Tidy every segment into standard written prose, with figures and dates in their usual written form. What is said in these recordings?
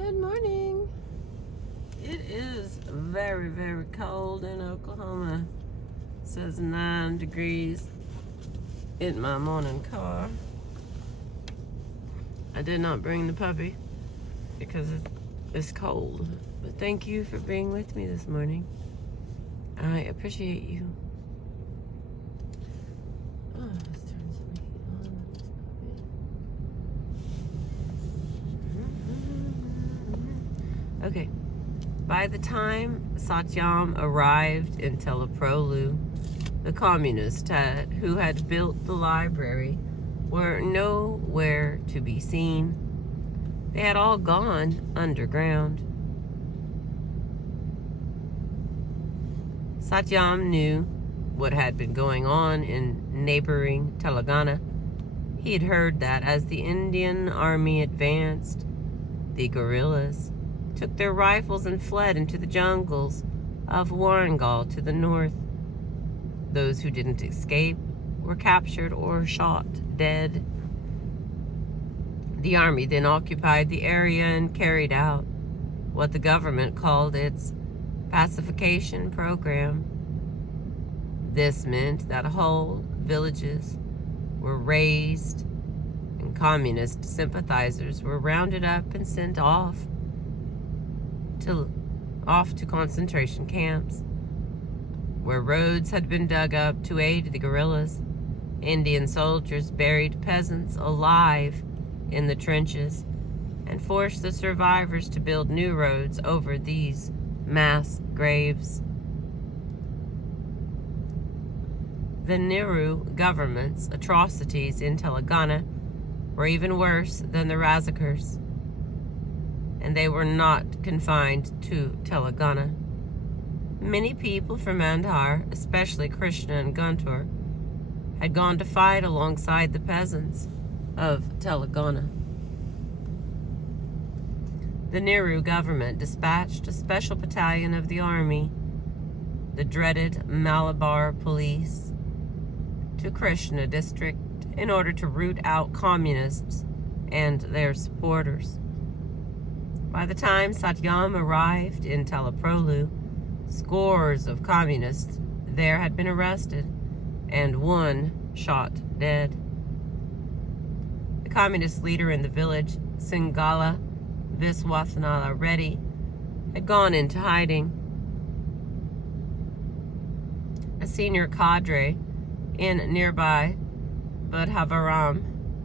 Good morning. It is very, very cold in Oklahoma. It says 9 degrees in my morning car. I did not bring the puppy because it's cold. But thank you for being with me this morning. I appreciate you. Oh, let's turn some heat on. Okay. By the time Satyam arrived in Teleprolu, the communists who had built the library were nowhere to be seen. They had all gone underground. Satyam knew what had been going on in neighboring Telangana. He had heard that as the Indian army advanced, the guerrillas took their rifles and fled into the jungles of Warangal to the north. Those who didn't escape were captured or shot dead. The army then occupied the area and carried out what the government called its pacification program. This meant that whole villages were razed and communist sympathizers were rounded up and sent off to concentration camps, where roads had been dug up to aid the guerrillas. Indian soldiers buried peasants alive in the trenches and forced the survivors to build new roads over these mass graves. The Nehru government's atrocities in Telangana were even worse than the Razakars, and they were not confined to Telangana. Many people from Andhar, especially Krishna and Guntur, had gone to fight alongside the peasants of Telangana. The Nehru government dispatched a special battalion of the army, the dreaded Malabar Police, to Krishna district in order to root out communists and their supporters. By the time Satyam arrived in Teleprolu, scores of communists there had been arrested and one shot dead. The communist leader in the village, Singala Viswanath Reddy, had gone into hiding. A senior cadre in nearby Budhavaram,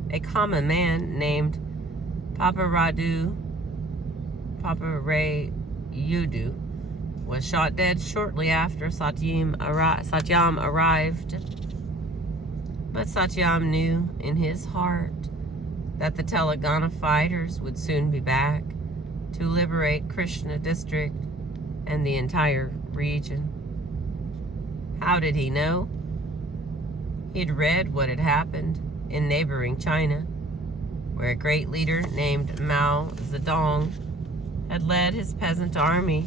a common man named Paparayudu, was shot dead shortly after Satyam arrived. But Satyam knew in his heart that the Telangana fighters would soon be back to liberate Krishna district and the entire region. How did he know? He'd read what had happened in neighboring China, where a great leader named Mao Zedong had led his peasant army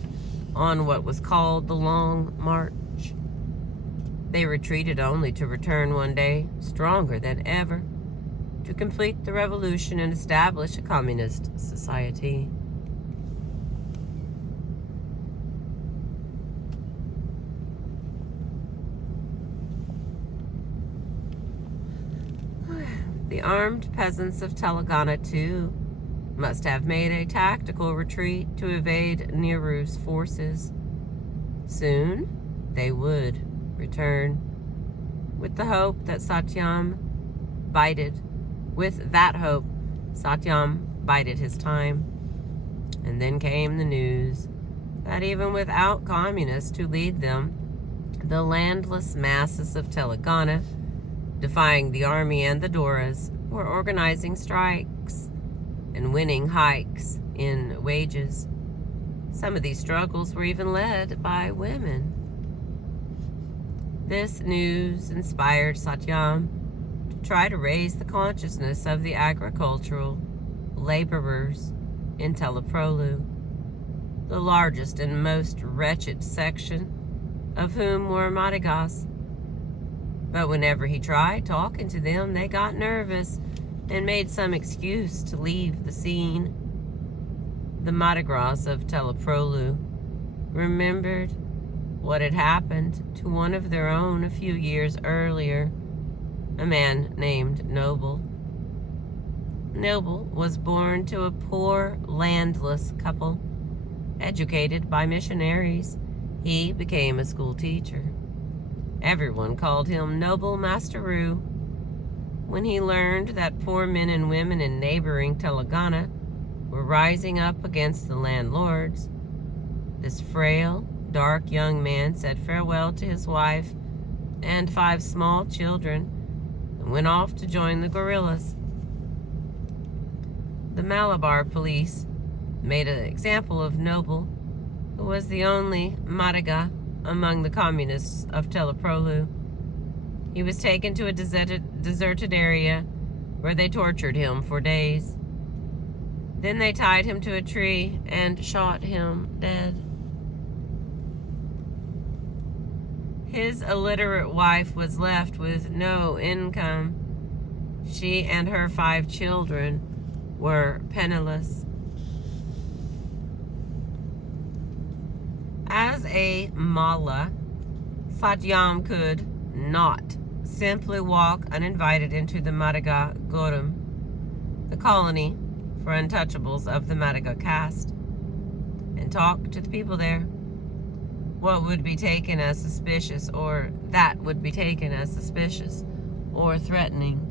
on what was called the Long March. They retreated only to return one day, stronger than ever, to complete the revolution and establish a communist society. The armed peasants of Telangana, too, must have made a tactical retreat to evade Nehru's forces. Soon, they would return, with the hope that Satyam bided. With that hope, Satyam bided his time. And then came the news that even without communists to lead them, the landless masses of Telangana, defying the army and the Doras, were organizing strikes and winning hikes in wages. Some of these struggles were even led by women. This news inspired Satyam to try to raise the consciousness of the agricultural laborers in Teleprolu, the largest and most wretched section of whom were Madigas. But whenever he tried talking to them, they got nervous and made some excuse to leave the scene. the Mardi Gras of Teleprolu remembered what had happened to one of their own a few years earlier, a man named Noble. Noble was born to a poor, landless couple. Educated by missionaries, he became a school teacher. Everyone called him Noble Masteroo. When he learned that poor men and women in neighboring Telangana were rising up against the landlords, this frail, dark young man said farewell to his wife and 5 small children and went off to join the guerrillas. The Malabar police made an example of Noble, who was the only Madiga among the communists of Teleprolu. He was taken to a deserted area where they tortured him for days. Then they tied him to a tree and shot him dead. His illiterate wife was left with no income. She and her 5 children were penniless. As a Malla, Satyam could not simply walk uninvited into the Madiga Goram, the colony for untouchables of the Madiga caste, and talk to the people there. What would be taken as suspicious, or that would be taken as suspicious or threatening.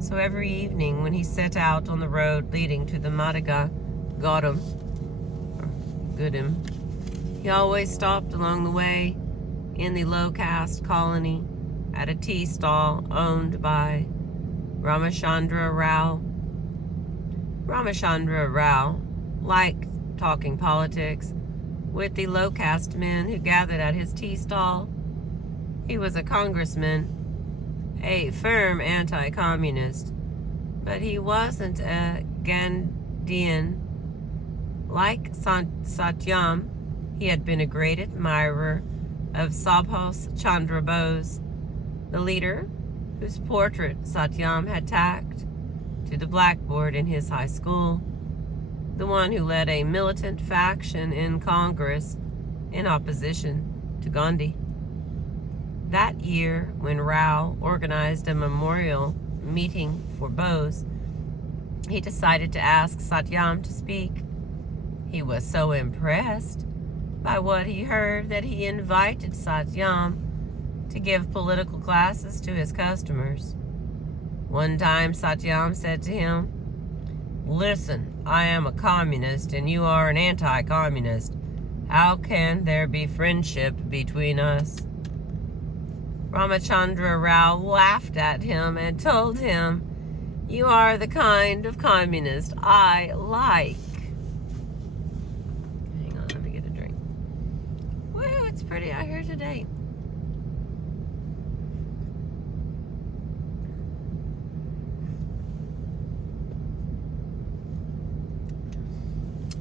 So every evening when he set out on the road leading to the Madiga Goram, he always stopped along the way in the low-caste colony at a tea stall owned by Ramachandra Rao. Ramachandra Rao liked talking politics with the low-caste men who gathered at his tea stall. He was a congressman, a firm anti-communist, but he wasn't a Gandhian. Like Satyam, he had been a great admirer of Subhas Chandra Bose, the leader whose portrait Satyam had tacked to the blackboard in his high school, the one who led a militant faction in Congress in opposition to Gandhi. That year, when Rao organized a memorial meeting for Bose, he decided to ask Satyam to speak. He was so impressed by what he heard that he invited Satyam to give political classes to his customers. One time Satyam said to him, "Listen, I am a communist and you are an anti-communist. How can there be friendship between us?" Ramachandra Rao laughed at him and told him, "You are the kind of communist I like." Hang on, let me get a drink. Woo, it's pretty out here today.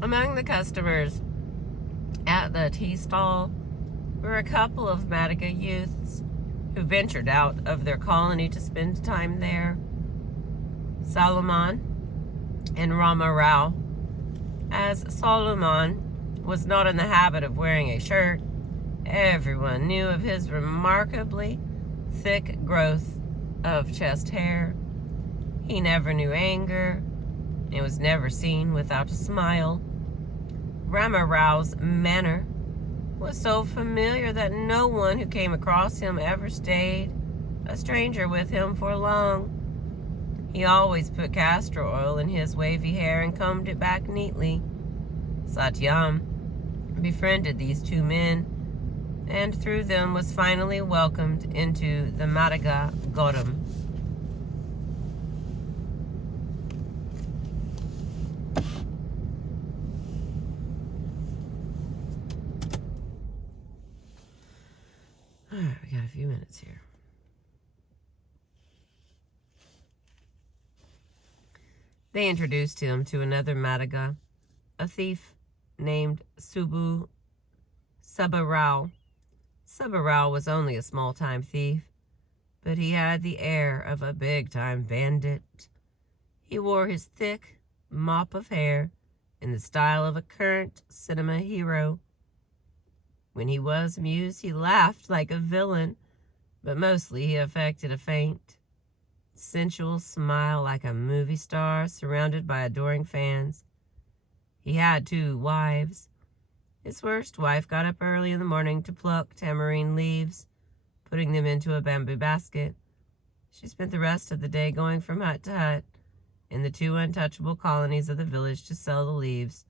Among the customers at the tea stall were a couple of Madiga youths who ventured out of their colony to spend time there. Solomon and Rama Rao. As Solomon was not in the habit of wearing a shirt, everyone knew of his remarkably thick growth of chest hair. He never knew anger and was never seen without a smile. Rama Rao's manner was so familiar that no one who came across him ever stayed a stranger with him for long. He always put castor oil in his wavy hair and combed it back neatly. Satyam befriended these 2 men and through them was finally welcomed into the Madiga Goram. All right, we got a few minutes here. They introduced him to another Madiga, a thief named Subba Rao. Subba Rao was only a small-time thief, but he had the air of a big-time bandit. He wore his thick, mop of hair in the style of a current cinema hero. When he was amused, he laughed like a villain, but mostly he affected a faint, sensual smile like a movie star surrounded by adoring fans. He had 2 wives. His first wife got up early in the morning to pluck tamarind leaves, putting them into a bamboo basket. She spent the rest of the day going from hut to hut in the 2 untouchable colonies of the village to sell the leaves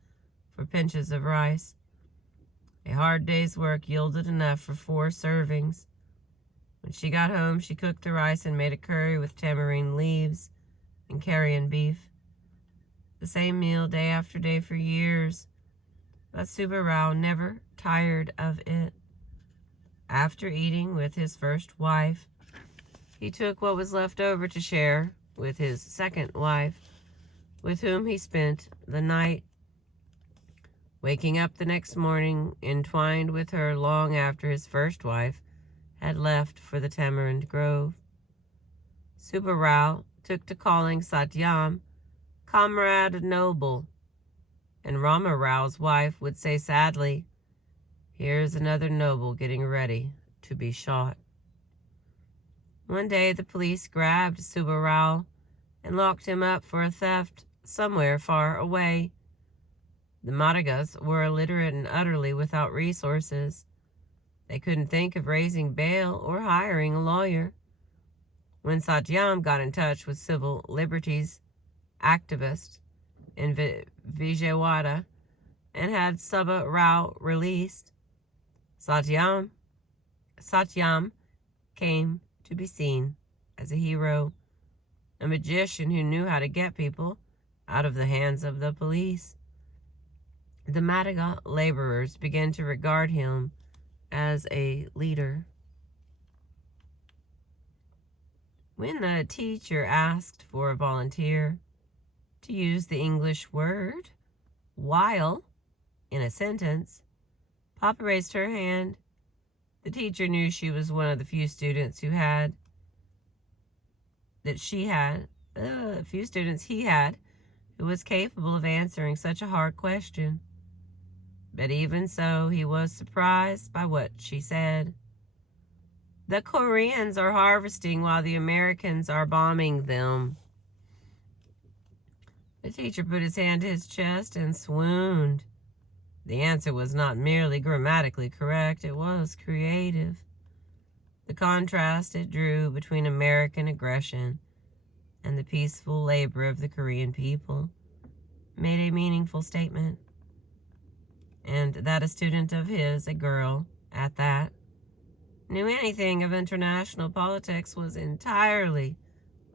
for pinches of rice. A hard day's work yielded enough for 4 servings. When she got home, she cooked the rice and made a curry with tamarind leaves and carrion beef. The same meal day after day for years, but Subba Rao never tired of it. After eating with his first wife, he took what was left over to share with his second wife, with whom he spent the night. Waking up the next morning, entwined with her long after his first wife had left for the tamarind grove. Subba Rao took to calling Satyam Comrade Noble, and Rama Rao's wife would say sadly, "Here's another noble getting ready to be shot." One day the police grabbed Subba Rao and locked him up for a theft somewhere far away. The Madigas were illiterate and utterly without resources. They couldn't think of raising bail or hiring a lawyer. When Satyam got in touch with civil liberties activists in Vijayawada and had Subba Rao released, Satyam came to be seen as a hero, a magician who knew how to get people out of the hands of the police. The Madiga laborers began to regard him as a leader. When a teacher asked for a volunteer to use the English word while in a sentence, Papa raised her hand. The teacher knew she was one of the few students he had who was capable of answering such a hard question. But even so, he was surprised by what she said. "The Koreans are harvesting while the Americans are bombing them." The teacher put his hand to his chest and swooned. The answer was not merely grammatically correct, it was creative. The contrast it drew between American aggression and the peaceful labor of the Korean people made a meaningful statement. And that a student of his, a girl at that, knew anything of international politics was entirely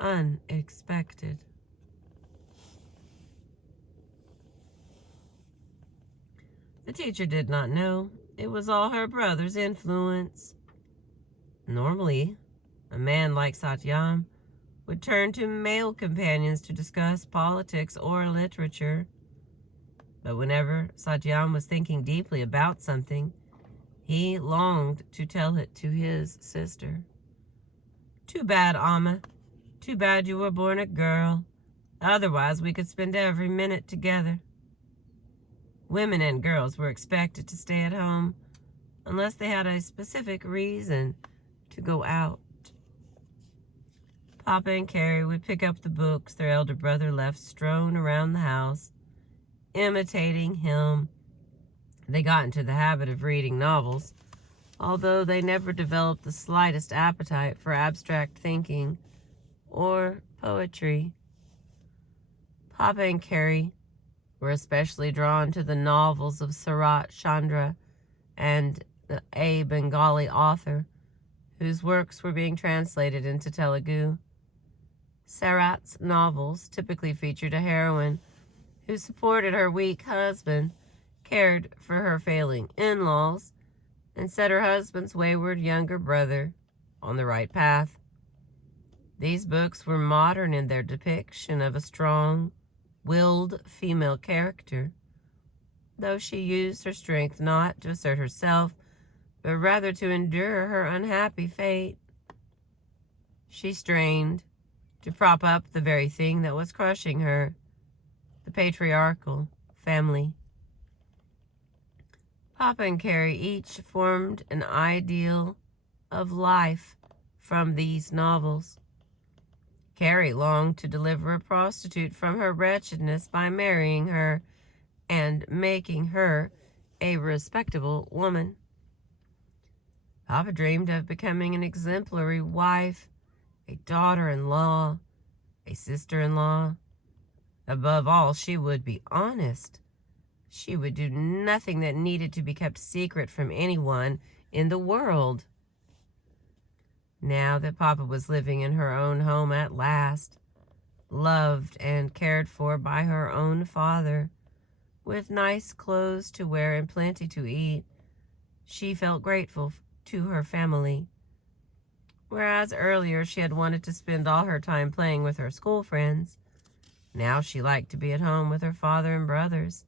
unexpected. The teacher did not know it was all her brother's influence. Normally, a man like Satyam would turn to male companions to discuss politics or literature. But whenever Satyam was thinking deeply about something, he longed to tell it to his sister. "Too bad, Amma. Too bad you were born a girl. Otherwise, we could spend every minute together." Women and girls were expected to stay at home unless they had a specific reason to go out. Papa and Carrie would pick up the books their elder brother left strewn around the house, imitating him. They got into the habit of reading novels, although they never developed the slightest appetite for abstract thinking or poetry. Papa and Carrie were especially drawn to the novels of Sarat Chandra and a Bengali author whose works were being translated into Telugu. Sarat's novels typically featured a heroine who supported her weak husband, cared for her failing in-laws, and set her husband's wayward younger brother on the right path. These books were modern in their depiction of a strong-willed female character, though she used her strength not to assert herself, but rather to endure her unhappy fate. She strained to prop up the very thing that was crushing her, the patriarchal family. Papa and Carrie each formed an ideal of life from these novels. Carrie longed to deliver a prostitute from her wretchedness by marrying her and making her a respectable woman. Papa dreamed of becoming an exemplary wife, a daughter-in-law, a sister-in-law. Above all, she would be honest. She would do nothing that needed to be kept secret from anyone in the world. Now that Papa was living in her own home at last, loved and cared for by her own father, with nice clothes to wear and plenty to eat, she felt grateful to her family. Whereas earlier she had wanted to spend all her time playing with her school friends, now she liked to be at home with her father and brothers.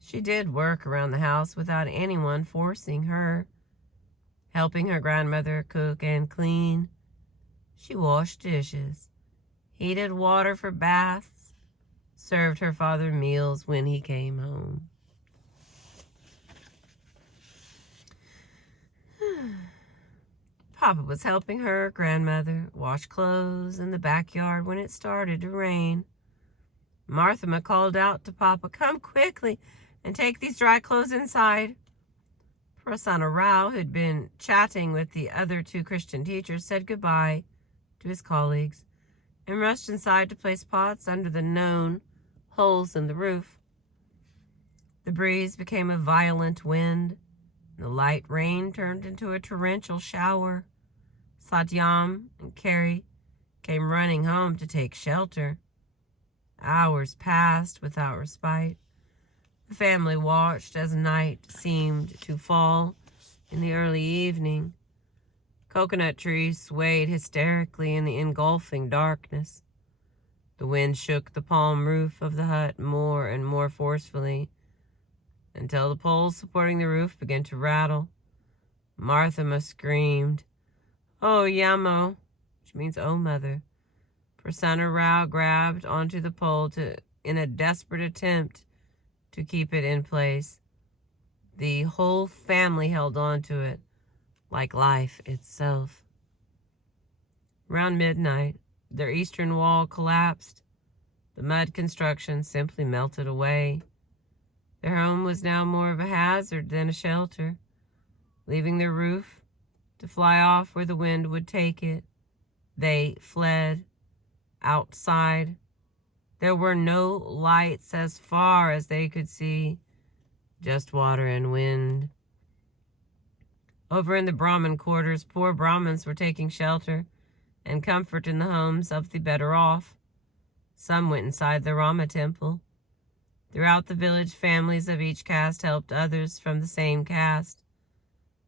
She did work around the house without anyone forcing her, helping her grandmother cook and clean. She washed dishes, heated water for baths, served her father meals when he came home. Papa was helping her grandmother wash clothes in the backyard when it started to rain. Martha called out to Papa, "Come quickly and take these dry clothes inside." Prasanna Rao, who'd been chatting with the other two Christian teachers, said goodbye to his colleagues and rushed inside to place pots under the known holes in the roof. The breeze became a violent wind. The light rain turned into a torrential shower. Satyam and Carrie came running home to take shelter. Hours passed without respite. The family watched as night seemed to fall in the early evening. Coconut trees swayed hysterically in the engulfing darkness. The wind shook the palm roof of the hut more and more forcefully, until the poles supporting the roof began to rattle. Martha screamed, "Oh, Yamo," which means "Oh, Mother." Prasanna Rao grabbed onto the pole in a desperate attempt to keep it in place. The whole family held on to it, like life itself. Around midnight, their eastern wall collapsed. The mud construction simply melted away. Their home was now more of a hazard than a shelter, leaving their roof to fly off where the wind would take it. They fled outside. There were no lights as far as they could see, just water and wind. Over in the Brahmin quarters, poor Brahmins were taking shelter and comfort in the homes of the better off. Some went inside the Rama temple. Throughout the village, families of each caste helped others from the same caste,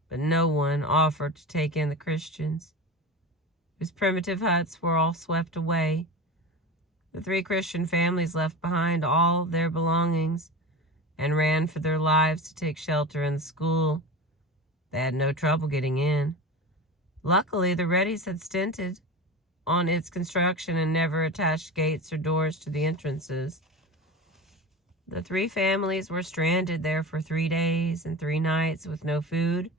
but no one offered to take in the Christians, whose primitive huts were all swept away. The 3 Christian families left behind all their belongings and ran for their lives to take shelter in the school. They had no trouble getting in. Luckily, the Reddys had stinted on its construction and never attached gates or doors to the entrances. The 3 families were stranded there for 3 days and 3 nights with no food,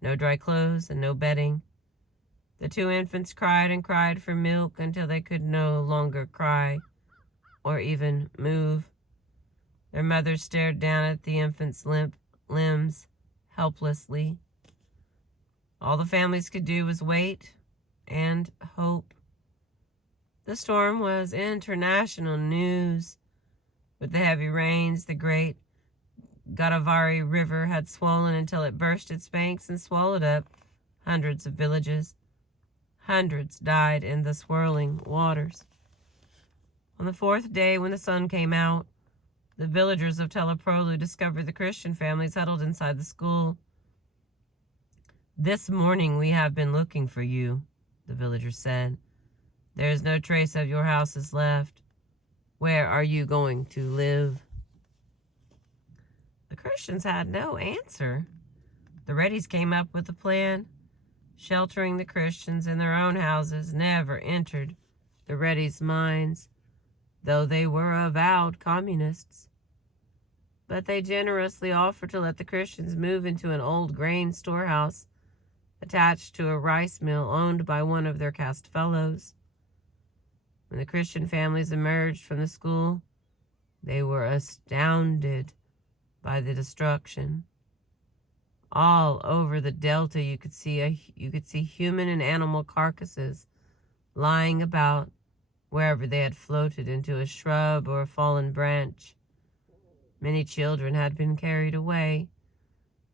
no dry clothes, and no bedding. The 2 infants cried and cried for milk until they could no longer cry or even move. Their mothers stared down at the infants' limp limbs helplessly. All the families could do was wait and hope. The storm was international news. With the heavy rains, the great Godavari River had swollen until it burst its banks and swallowed up hundreds of villages. Hundreds died in the swirling waters. On the 4th day, when the sun came out, the villagers of Teleprolu discovered the Christian families huddled inside the school. "This morning we have been looking for you," the villagers said. "There is no trace of your houses left. Where are you going to live?" The Christians had no answer. The Reddys came up with a plan. Sheltering the Christians in their own houses never entered the Reddys' minds. though they were avowed communists. But they generously offered to let the Christians move into an old grain storehouse attached to a rice mill owned by one of their caste fellows. When the Christian families emerged from the school, they were astounded by the destruction. All over the delta you could see human and animal carcasses lying about wherever they had floated into a shrub or a fallen branch. Many children had been carried away.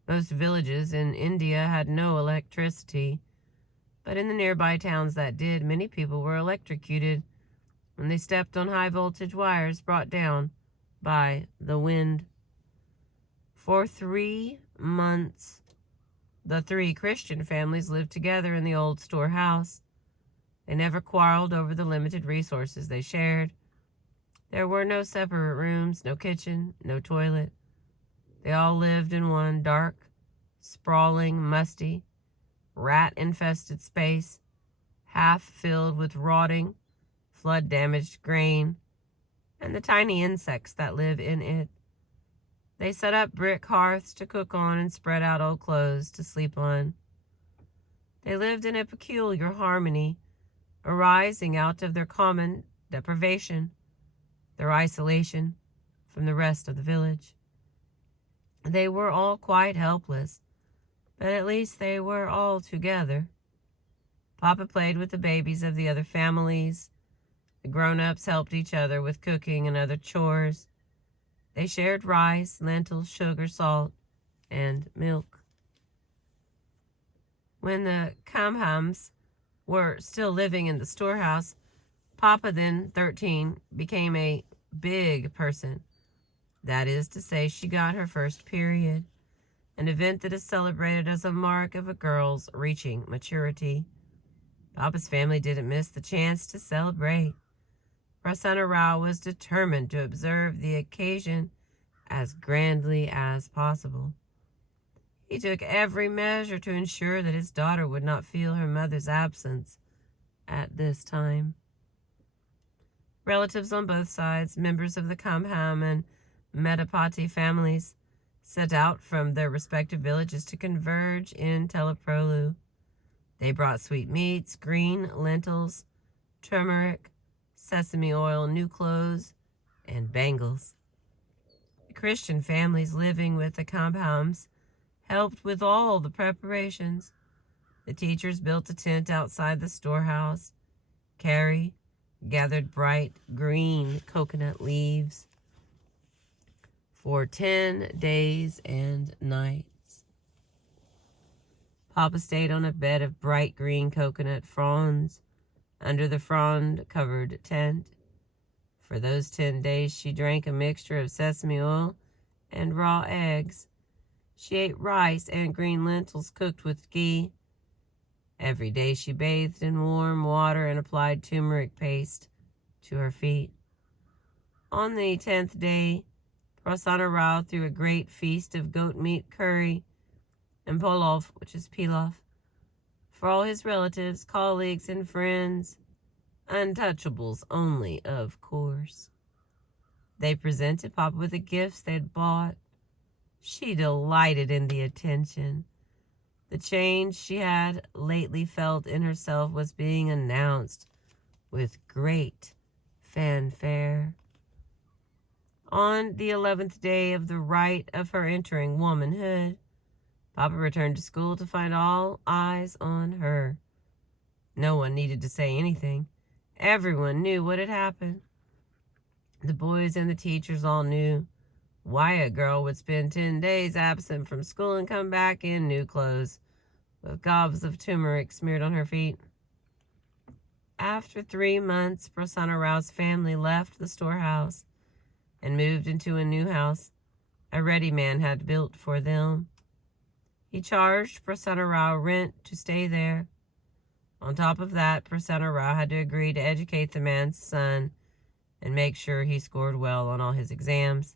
Most villages in India had no electricity, but in the nearby towns that did, many people were electrocuted when they stepped on high voltage wires brought down by the wind. For 3 months, the 3 Christian families lived together in the old storehouse. They never quarreled over the limited resources they shared. There were no separate rooms, no kitchen, no toilet. They all lived in one dark, sprawling, musty, rat-infested space, half filled with rotting, flood-damaged grain, and the tiny insects that live in it. They set up brick hearths to cook on and spread out old clothes to sleep on. They lived in a peculiar harmony, arising out of their common deprivation, their isolation from the rest of the village. They were all quite helpless, but at least they were all together. Papa played with the babies of the other families. The grown-ups helped each other with cooking and other chores. They shared rice, lentils, sugar, salt, and milk. When the Kamhams were still living in the storehouse, Papa, then 13, became a big person. That is to say, she got her first period, an event that is celebrated as a mark of a girl's reaching maturity. Papa's family didn't miss the chance to celebrate. Prasanna Rao was determined to observe the occasion as grandly as possible. He took every measure to ensure that his daughter would not feel her mother's absence at this time. Relatives on both sides, members of the Kamham and Medapati families, set out from their respective villages to converge in Teleprolu. They brought sweetmeats, green lentils, turmeric, sesame oil, new clothes, and bangles. The Christian families living with the Kamhams helped with all the preparations. The teachers built a tent outside the storehouse. Carrie gathered bright green coconut leaves for 10 days and nights. Papa stayed on a bed of bright green coconut fronds under the frond-covered tent. For those 10 days, she drank a mixture of sesame oil and raw eggs. She ate rice and green lentils cooked with ghee. Every day she bathed in warm water and applied turmeric paste to her feet. On the 10th day, Prasanna Rao threw a great feast of goat meat curry and polav, which is pilaf, for all his relatives, colleagues, and friends. Untouchables only, of course. They presented Papa with the gifts they'd bought. She delighted in the attention. The change she had lately felt in herself was being announced with great fanfare. On the 11th day of the rite of her entering womanhood, Papa returned to school to find all eyes on her. No one needed to say anything. Everyone knew what had happened. The boys and the teachers all knew why a girl would spend 10 days absent from school and come back in new clothes with gobs of turmeric smeared on her feet. After 3 months, Prasanna Rao's family left the storehouse and moved into a new house a ready man had built for them. He charged Prasanna Rao rent to stay there. On top of that, Prasanna Rao had to agree to educate the man's son and make sure he scored well on all his exams.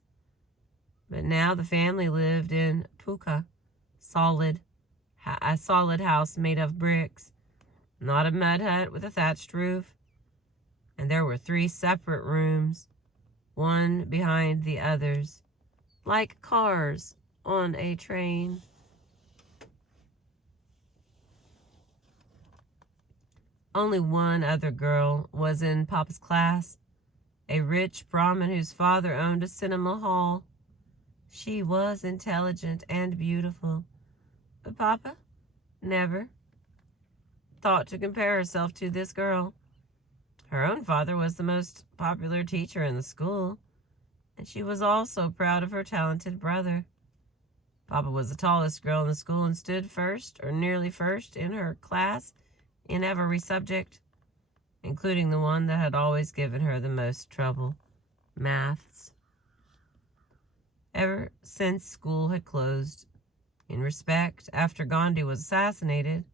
But now the family lived in Puka, a solid house made of bricks, not a mud hut with a thatched roof. and there were 3 separate rooms, one behind the others, like cars on a train. Only one other girl was in Papa's class, a rich Brahmin whose father owned a cinema hall. She was intelligent and beautiful, but Papa never thought to compare herself to this girl. Her own father was the most popular teacher in the school, and she was also proud of her talented brother. Papa was the tallest girl in the school and stood first or nearly first in her class in every subject, including the one that had always given her the most trouble, maths. Ever since school had closed, in respect after Gandhi was assassinated,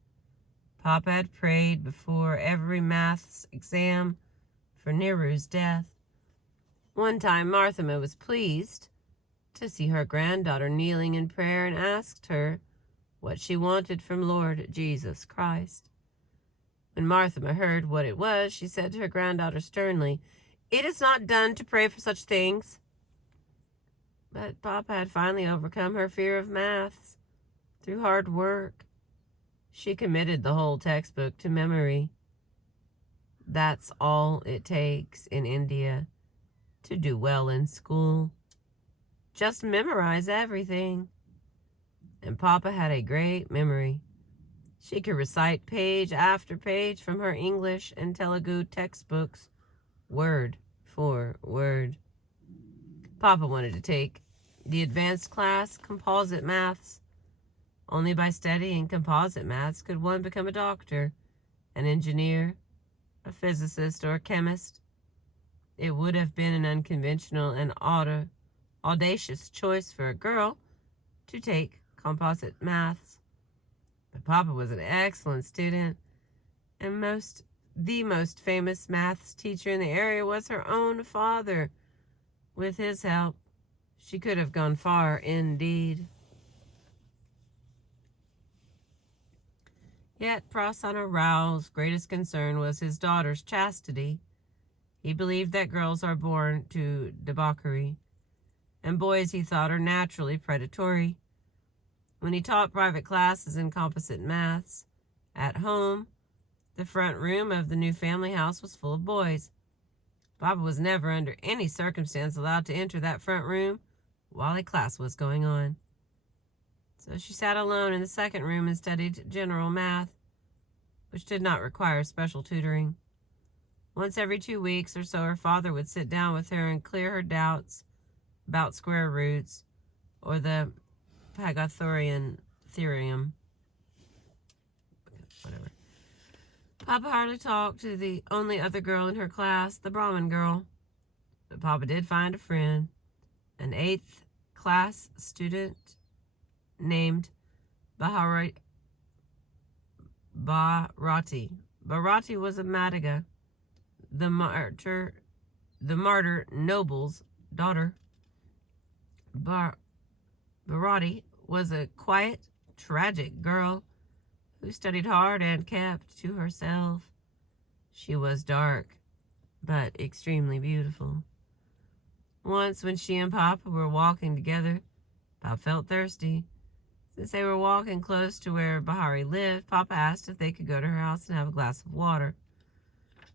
Papa had prayed before every maths exam for Nehru's death. One time Martha was pleased to see her granddaughter kneeling in prayer and asked her what she wanted from Lord Jesus Christ. When Martha heard what it was, she said to her granddaughter sternly, "It is not done to pray for such things." But Papa had finally overcome her fear of maths through hard work. She committed the whole textbook to memory. That's all it takes in India to do well in school. Just memorize everything. And Papa had a great memory. She could recite page after page from her English and Telugu textbooks, word for word. Papa wanted to take the advanced class, composite maths. Only by studying composite maths could one become a doctor, an engineer, a physicist, or a chemist. It would have been an unconventional and audacious choice for a girl to take composite maths. But Papa was an excellent student, and the most famous maths teacher in the area was her own father. With his help, she could have gone far indeed. Yet Prasanna Rao's greatest concern was his daughter's chastity. He believed that girls are born to debauchery, and boys, he thought, are naturally predatory. When he taught private classes in composite maths at home, the front room of the new family house was full of boys. Papa was never under any circumstance allowed to enter that front room while a class was going on. So she sat alone in the second room and studied general math, which did not require special tutoring. Once every 2 weeks or so, her father would sit down with her and clear her doubts about square roots or the Pythagorean theorem. Whatever. Papa hardly talked to the only other girl in her class, the Brahmin girl. But Papa did find a friend, an 8th class student named Bharati. Bharati was a Madiga, the martyr noble's daughter. Bharati was a quiet, tragic girl who studied hard and kept to herself. She was dark, but extremely beautiful. Once, when she and Papa were walking together, Papa felt thirsty. Since they were walking close to where Bharati lived, Papa asked if they could go to her house and have a glass of water.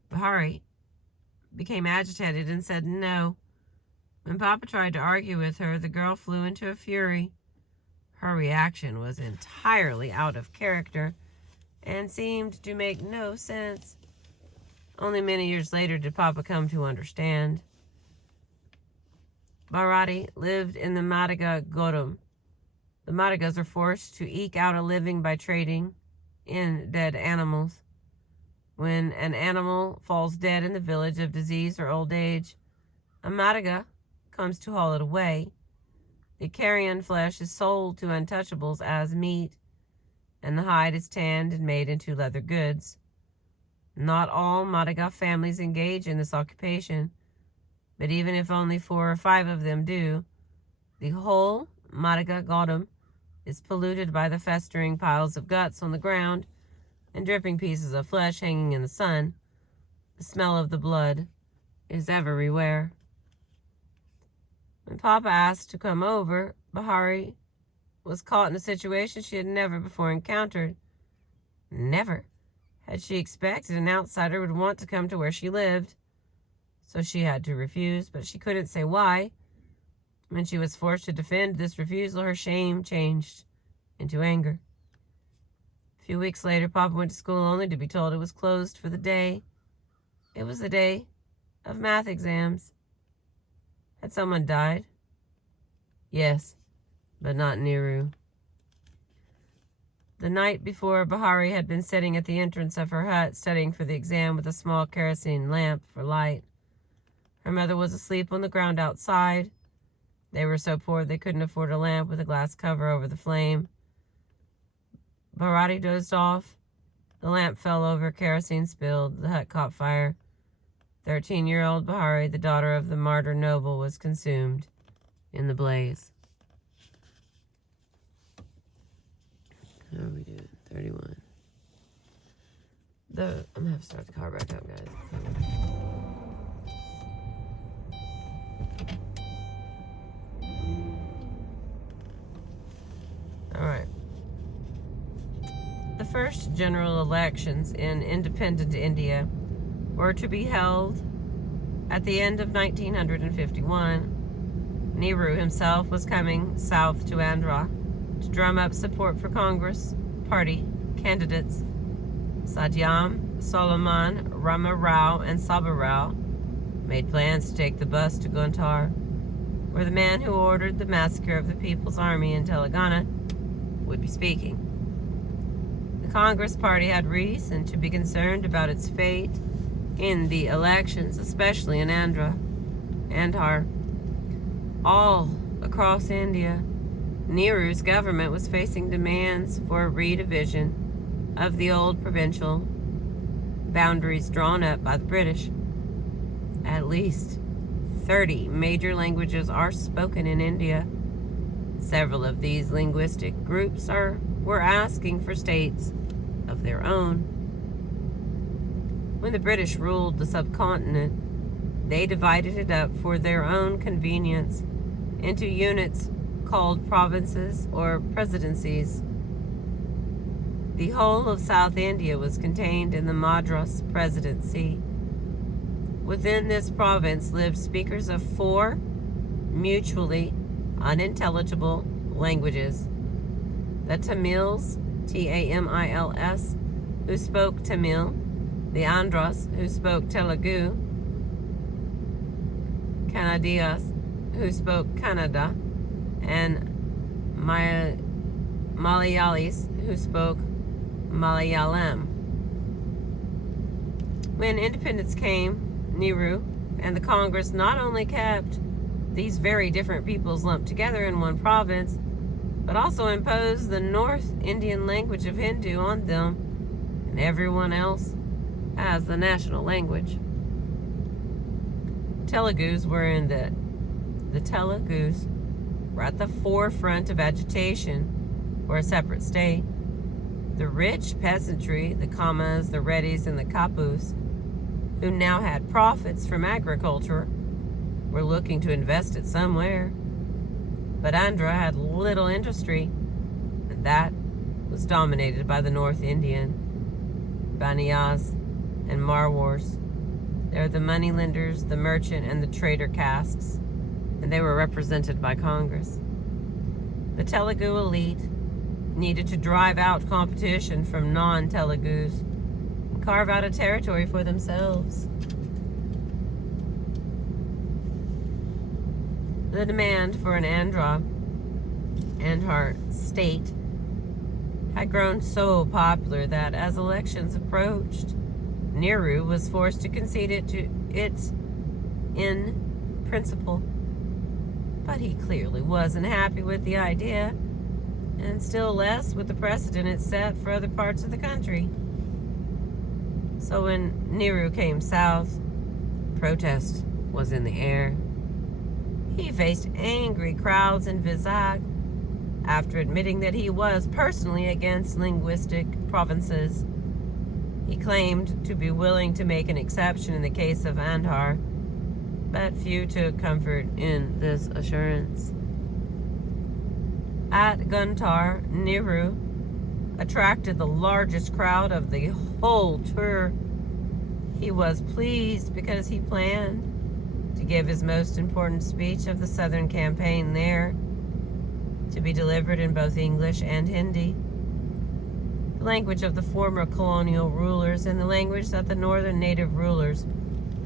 Bharati became agitated and said no. When Papa tried to argue with her, the girl flew into a fury. Her reaction was entirely out of character and seemed to make no sense. Only many years later did Papa come to understand. Bharati lived in the Madiga Godam. The Madigas are forced to eke out a living by trading in dead animals. When an animal falls dead in the village of disease or old age, a Madiga comes to haul it away. The carrion flesh is sold to untouchables as meat, and the hide is tanned and made into leather goods. Not all Madiga families engage in this occupation, but even if only 4 or 5 of them do, the whole Madiga Godam is polluted by the festering piles of guts on the ground and dripping pieces of flesh hanging in the sun. The smell of the blood is everywhere. When Papa asked to come over, Bahari was caught in a situation she had never before encountered. Never had she expected an outsider would want to come to where she lived. So she had to refuse, but she couldn't say why. When she was forced to defend this refusal, her shame changed into anger. A few weeks later, Papa went to school only to be told it was closed for the day. It was the day of math exams. Had someone died? Yes, but not Niru. The night before, Bahari had been sitting at the entrance of her hut, studying for the exam with a small kerosene lamp for light. Her mother was asleep on the ground outside. They were so poor they couldn't afford a lamp with a glass cover over the flame. Bahari dozed off. The lamp fell over, kerosene spilled, the hut caught fire. 13-year-old Bahari, the daughter of the martyr noble, was consumed in the blaze. How are we doing? 31. I'm gonna have to start the car back up, guys. All right. The first general elections in independent India were to be held at the end of 1951. Nehru himself was coming south to Andhra to drum up support for Congress Party candidates. Satyam, Solomon, Rama Rao, and Sabha Rao made plans to take the bus to Guntur, where the man who ordered the massacre of the People's Army in Telangana would be speaking. The Congress Party had reason to be concerned about its fate in the elections, especially in Andhra. All across India, Nehru's government was facing demands for a redivision of the old provincial boundaries drawn up by the British. At least 30 major languages are spoken in India. Several of these linguistic groups were asking for states of their own. When the British ruled the subcontinent, they divided it up for their own convenience into units called provinces or presidencies. The whole of South India was contained in the Madras Presidency. Within this province lived speakers of 4 mutually unintelligible languages. The Tamils, Tamils, who spoke Tamil, the Andhras, who spoke Telugu, Kannadigas, who spoke Kannada, and Malayalis, who spoke Malayalam. When independence came, Nehru and the Congress not only kept these very different peoples lumped together in one province, but also imposed the North Indian language of Hindu on them and everyone else as the national language. Telugus were at the forefront of agitation for a separate state. The rich peasantry, the Kamas, the Reddys, and the Kapus, who now had profits from agriculture, were looking to invest it somewhere. But Andhra had little industry, and that was dominated by the North Indian, Baniyas, and Marwars. They were the moneylenders, the merchant, and the trader castes, and they were represented by Congress. The Telugu elite needed to drive out competition from non-Telugus and carve out a territory for themselves. The demand for an Andhra state had grown so popular that as elections approached, Nehru was forced to concede it in principle. But he clearly wasn't happy with the idea, and still less with the precedent it set for other parts of the country. So when Nehru came south, protest was in the air. He faced angry crowds in Vizag after admitting that he was personally against linguistic provinces. He claimed to be willing to make an exception in the case of Andhar, but few took comfort in this assurance. At Guntur, Nehru attracted the largest crowd of the whole tour. He was pleased because he planned to give his most important speech of the Southern campaign there, to be delivered in both English and Hindi, the language of the former colonial rulers and the language that the northern native rulers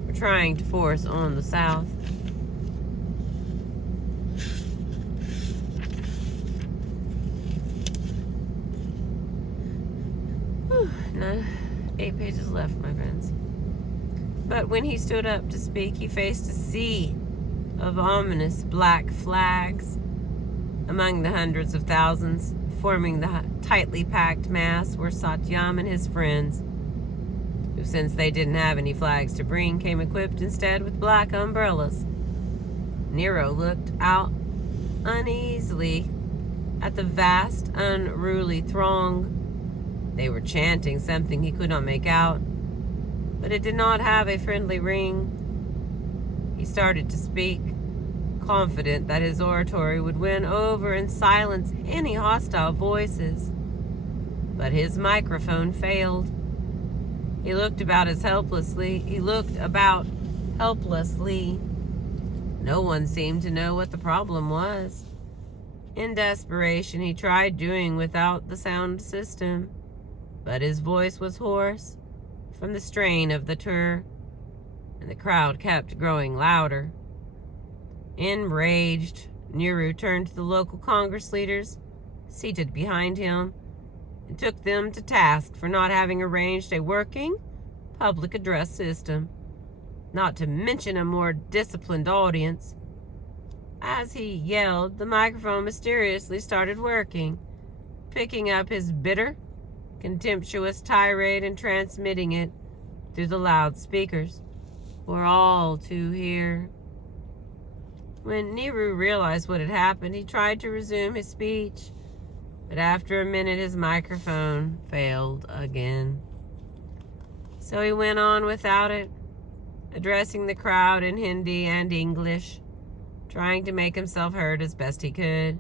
were trying to force on the South. No, 8 pages left, my friends. But when he stood up to speak, he faced a sea of ominous black flags. Among the hundreds of thousands forming the tightly packed mass were Satyam and his friends, who, since they didn't have any flags to bring, came equipped instead with black umbrellas. Nero looked out uneasily at the vast, unruly throng. They were chanting something he could not make out, but it did not have a friendly ring. He started to speak, confident that his oratory would win over and silence any hostile voices. But his microphone failed. He looked about helplessly. No one seemed to know what the problem was. In desperation, he tried doing without the sound system, but his voice was hoarse from the strain of the tour, and the crowd kept growing louder. Enraged, Nehru turned to the local Congress leaders seated behind him and took them to task for not having arranged a working public address system, not to mention a more disciplined audience. As he yelled, the microphone mysteriously started working, picking up his bitter, contemptuous tirade and transmitting it through the loudspeakers for all to hear. When Nehru realized what had happened, he tried to resume his speech, but after a minute his microphone failed again. So he went on without it, addressing the crowd in Hindi and English, trying to make himself heard as best he could.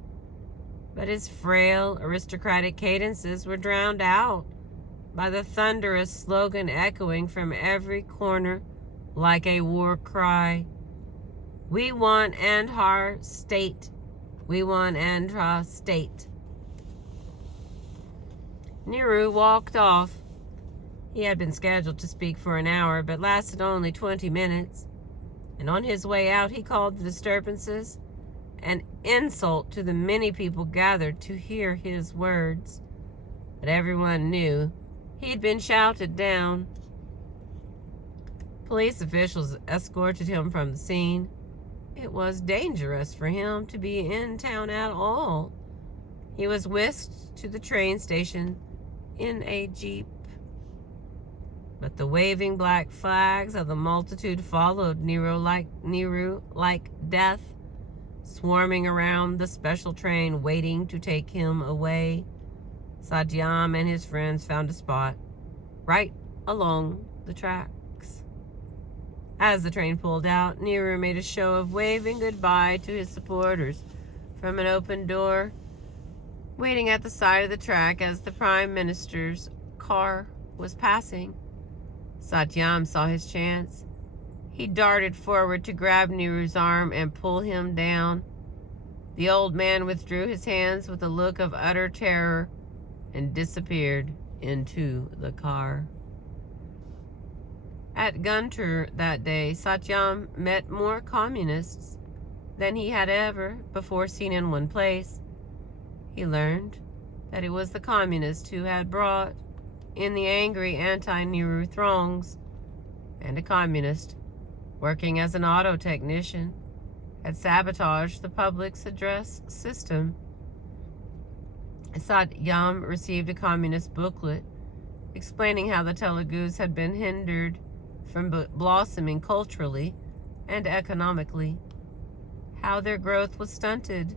But his frail, aristocratic cadences were drowned out by the thunderous slogan echoing from every corner like a war cry. We want Andhra State. We want Andhra State. Nehru walked off. He had been scheduled to speak for an hour, but lasted only 20 minutes. And on his way out, he called the disturbances an insult to the many people gathered to hear his words. But everyone knew he'd been shouted down. Police officials escorted him from the scene. It was dangerous for him to be in town at all. He was whisked to the train station in a jeep. But the waving black flags of the multitude followed Nehru like death, swarming around the special train waiting to take him away. Satyam and his friends found a spot right along the tracks. As the train pulled out, Nehru made a show of waving goodbye to his supporters from an open door, waiting at the side of the track as the Prime Minister's car was passing. Satyam saw his chance. He darted forward to grab Nehru's arm and pull him down. The old man withdrew his hands with a look of utter terror and disappeared into the car. At Guntur that day, Satyam met more communists than he had ever before seen in one place. He learned that it was the communists who had brought in the angry anti-Nehru throngs, and a communist working as an auto technician had sabotaged the public's address system. Satyam received a communist booklet explaining how the Telugus had been hindered from blossoming culturally and economically, how their growth was stunted,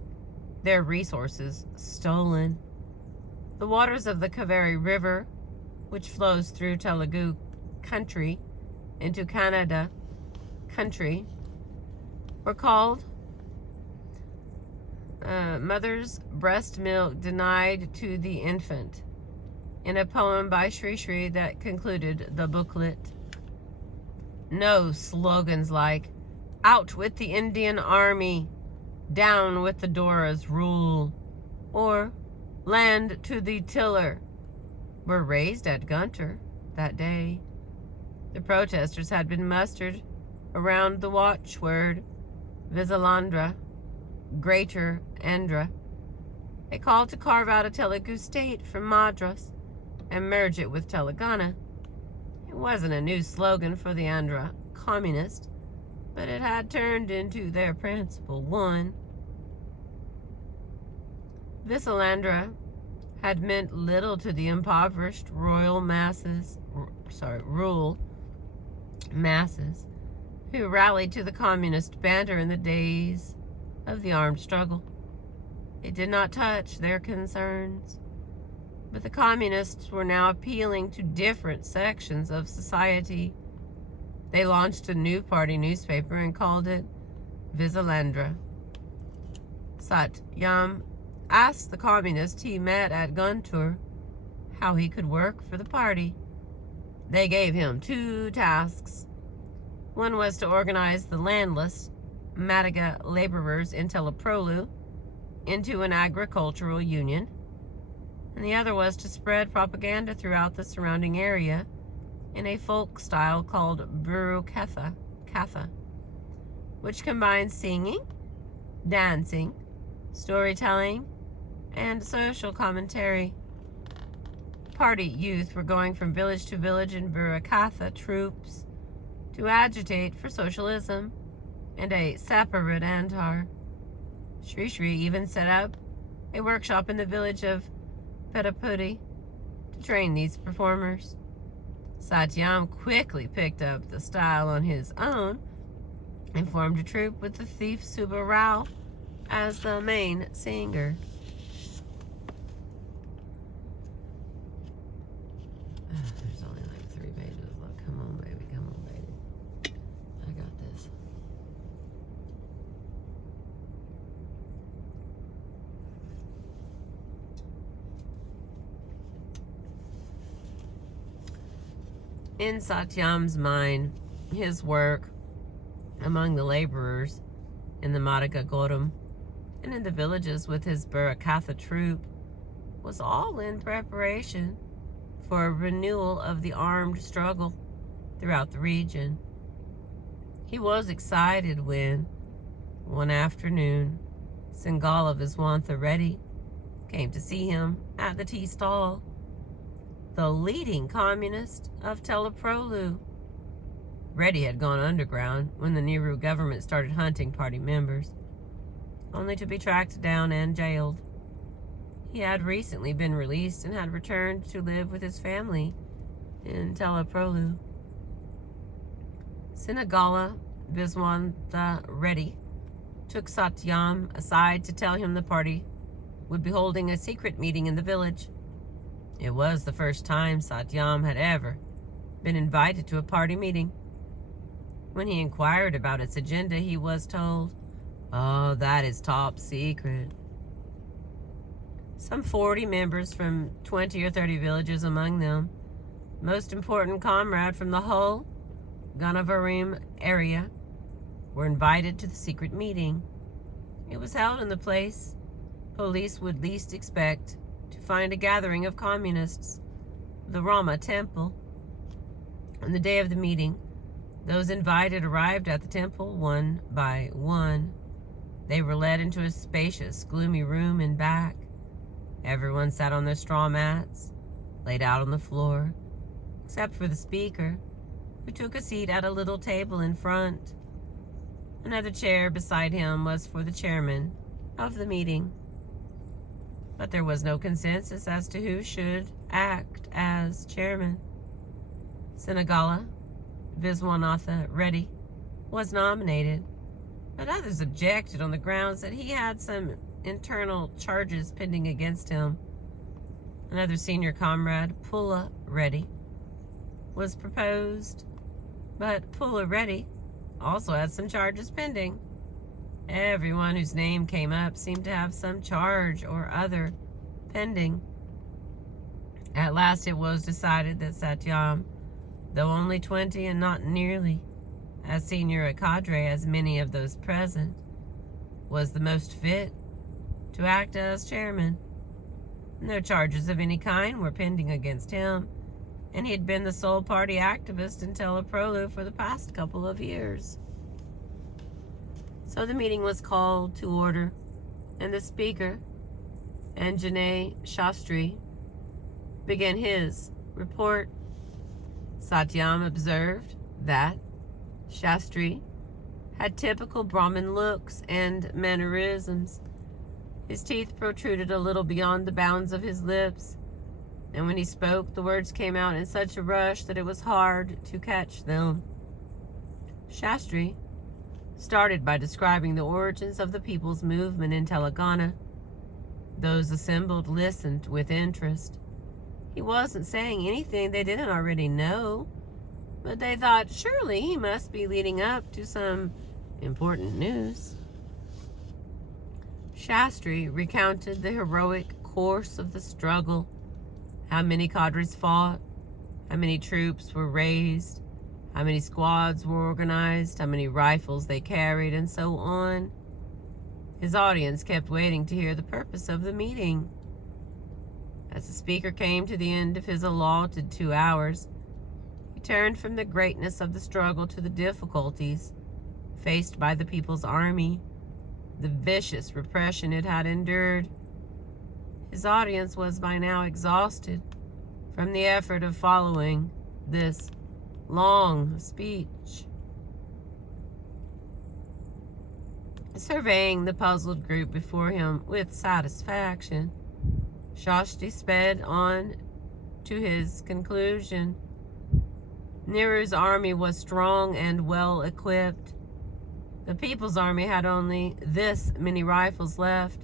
their resources stolen. The waters of the Kaveri River which flows through Telugu country into Kannada country, were called Mother's Breast Milk Denied to the Infant, in a poem by Sri Sri that concluded the booklet. No slogans like, "Out with the Indian Army," "Down with the Dora's rule," or "Land to the tiller" were raised at Guntur that day. The protesters had been mustered around the watchword Visalandra, Greater Andhra. They called to carve out a Telugu state from Madras and merge it with Telangana. It wasn't a new slogan for the Andhra communists, but it had turned into their principal one. Visalandra had meant little to the impoverished rural masses who rallied to the communist banner in the days of the armed struggle. It did not touch their concerns. But the communists were now appealing to different sections of society. They launched a new party newspaper and called it Visalandra. Satyam asked the communist he met at Guntur how he could work for the party. They gave him 2 tasks. One was to organize the landless Madiga laborers in Teleprolu into an agricultural union, and the other was to spread propaganda throughout the surrounding area in a folk style called Buru Katha, which combines singing, dancing, storytelling, and social commentary. Party youth were going from village to village in Buru Katha troops to agitate for socialism and a separate Andhar. Sri Sri even set up a workshop in the village of Pedapudi to train these performers. Satyam quickly picked up the style on his own and formed a troupe with the thief Subba Rao as the main singer. There's only like 3 pages. Look, come on, baby. Come on, baby. I got this. In Satyam's mind, his work among the laborers in the Madiga Gautam and in the villages with his Burakatha troop was all in preparation for a renewal of the armed struggle throughout the region. He was excited when, one afternoon, Singala Viswantha Reddy came to see him at the tea stall. The leading communist of Teleprolu. Reddy had gone underground when the Nehru government started hunting party members, only to be tracked down and jailed. He had recently been released and had returned to live with his family in Teleprolu. Sinagala Viswantha Reddy took Satyam aside to tell him the party would be holding a secret meeting in the village. It was the first time Satyam had ever been invited to a party meeting. When he inquired about its agenda, he was told, "Oh, that is top secret." Some 40 members from 20 or 30 villages, among them most important comrade from the whole Ganavarim area, were invited to the secret meeting. It was held in the place police would least expect to find a gathering of communists, the Rama temple. On the day of the meeting, those invited arrived at the temple one by one. They were led into a spacious, gloomy room in back. Everyone sat on their straw mats, laid out on the floor, except for the speaker, who took a seat at a little table in front. Another chair beside him was for the chairman of the meeting. But there was no consensus as to who should act as chairman. Sinagala Viswanatha Reddy was nominated, but others objected on the grounds that he had some internal charges pending against him. Another senior comrade, Pulla Reddy, was proposed, but Pulla Reddy also had some charges pending. Everyone whose name came up seemed to have some charge or other pending. At last it was decided that Satyam, though only 20 and not nearly as senior a cadre as many of those present, was the most fit to act as chairman. No charges of any kind were pending against him, and he had been the sole party activist in Teleprolu for the past couple of years. So the meeting was called to order, and the speaker, Anjaney Shastri, began his report. Satyam observed that Shastri had typical Brahmin looks and mannerisms. His teeth protruded a little beyond the bounds of his lips, and when he spoke, the words came out in such a rush that it was hard to catch them. Shastri started by describing the origins of the people's movement in Telangana. Those assembled listened with interest. He wasn't saying anything they didn't already know, but they thought surely he must be leading up to some important news. Shastri recounted the heroic course of the struggle, how many cadres fought, how many troops were raised, how many squads were organized, how many rifles they carried, and so on. His audience kept waiting to hear the purpose of the meeting. As the speaker came to the end of his allotted 2 hours, he turned from the greatness of the struggle to the difficulties faced by the People's Army, the vicious repression it had endured. His audience was by now exhausted from the effort of following this long speech. Surveying the puzzled group before him with satisfaction, Shastri sped on to his conclusion. Neru's army was strong and well equipped. The People's Army had only this many rifles left.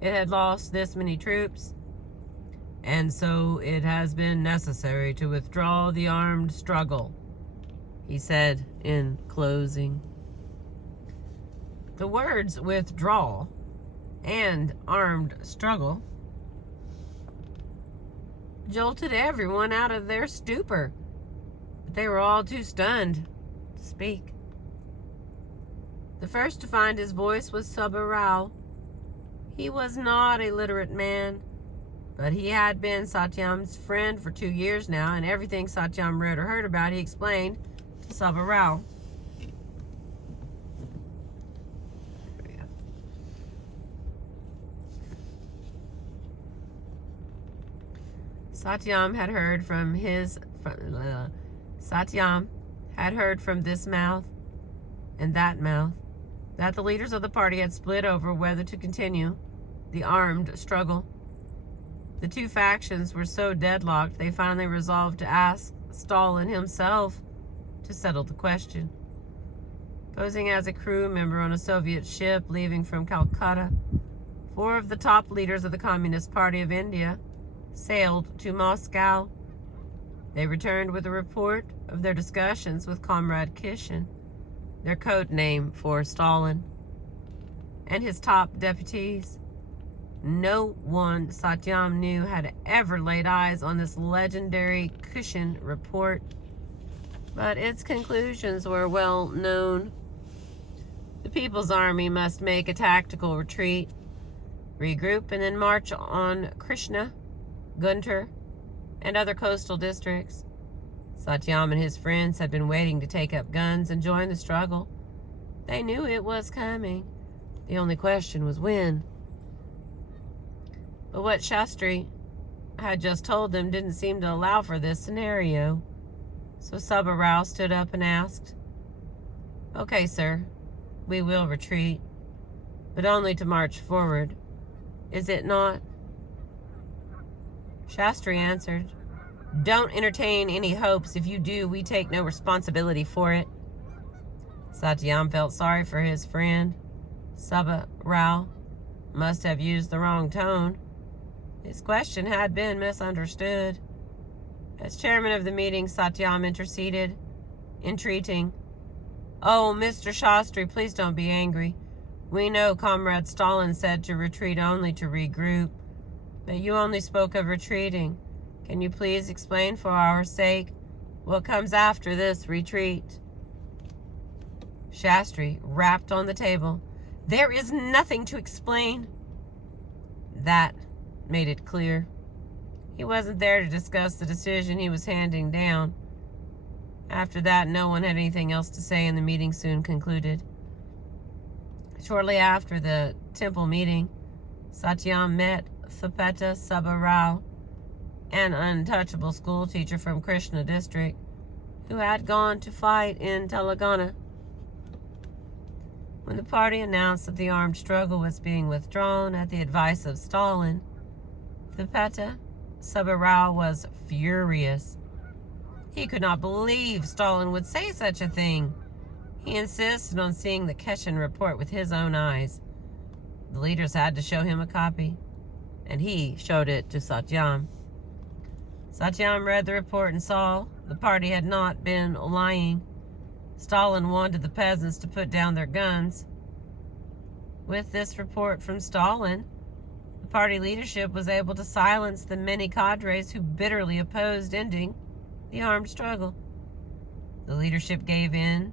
It had lost this many troops, and so it has been necessary to withdraw the armed struggle, he said in closing. The words withdraw and armed struggle jolted everyone out of their stupor, but they were all too stunned to speak. The first to find his voice was Subba Rao. He was not a literate man, but he had been Satyam's friend for 2 years now, and everything Satyam read or heard about he explained to Subba Rao. Satyam had heard from this mouth and that mouth that the leaders of the party had split over whether to continue the armed struggle. The two factions were so deadlocked they finally resolved to ask Stalin himself to settle the question. Posing as a crew member on a Soviet ship leaving from Calcutta, 4 of the top leaders of the Communist Party of India sailed to Moscow. They returned with a report of their discussions with Comrade Kishin, their code name for Stalin, and his top deputies. No one Satyam knew had ever laid eyes on this legendary Kishin report, but its conclusions were well known. The People's Army must make a tactical retreat, regroup, and then march on Krishna, Guntur, and other coastal districts. Satyam and his friends had been waiting to take up guns and join the struggle. They knew it was coming. The only question was when. But what Shastri had just told them didn't seem to allow for this scenario. So Subba Rao stood up and asked, "Okay, sir, we will retreat, but only to march forward. Is it not?" Shastri answered, "Don't entertain any hopes. If you do, we take no responsibility for it." Satyam felt sorry for his friend. Subba Rao must have used the wrong tone. His question had been misunderstood. As chairman of the meeting, Satyam interceded, entreating, "Oh, Mr. Shastri, please don't be angry. We know Comrade Stalin said to retreat only to regroup, but you only spoke of retreating. Can you please explain for our sake what comes after this retreat?" Shastri rapped on the table. "There is nothing to explain." That made it clear. He wasn't there to discuss the decision he was handing down. After that, no one had anything else to say, and the meeting soon concluded. Shortly after the temple meeting, Satyam met Thapeta Subba Rao, an untouchable schoolteacher from Krishna district, who had gone to fight in Telangana. When the party announced that the armed struggle was being withdrawn at the advice of Stalin, Thapeta Subba Rao was furious. He could not believe Stalin would say such a thing. He insisted on seeing the Keshin report with his own eyes. The leaders had to show him a copy, and he showed it to Satyam. Satyam read the report and saw the party had not been lying. Stalin wanted the peasants to put down their guns. With this report from Stalin, the party leadership was able to silence the many cadres who bitterly opposed ending the armed struggle. The leadership gave in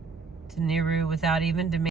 to Nehru without even demanding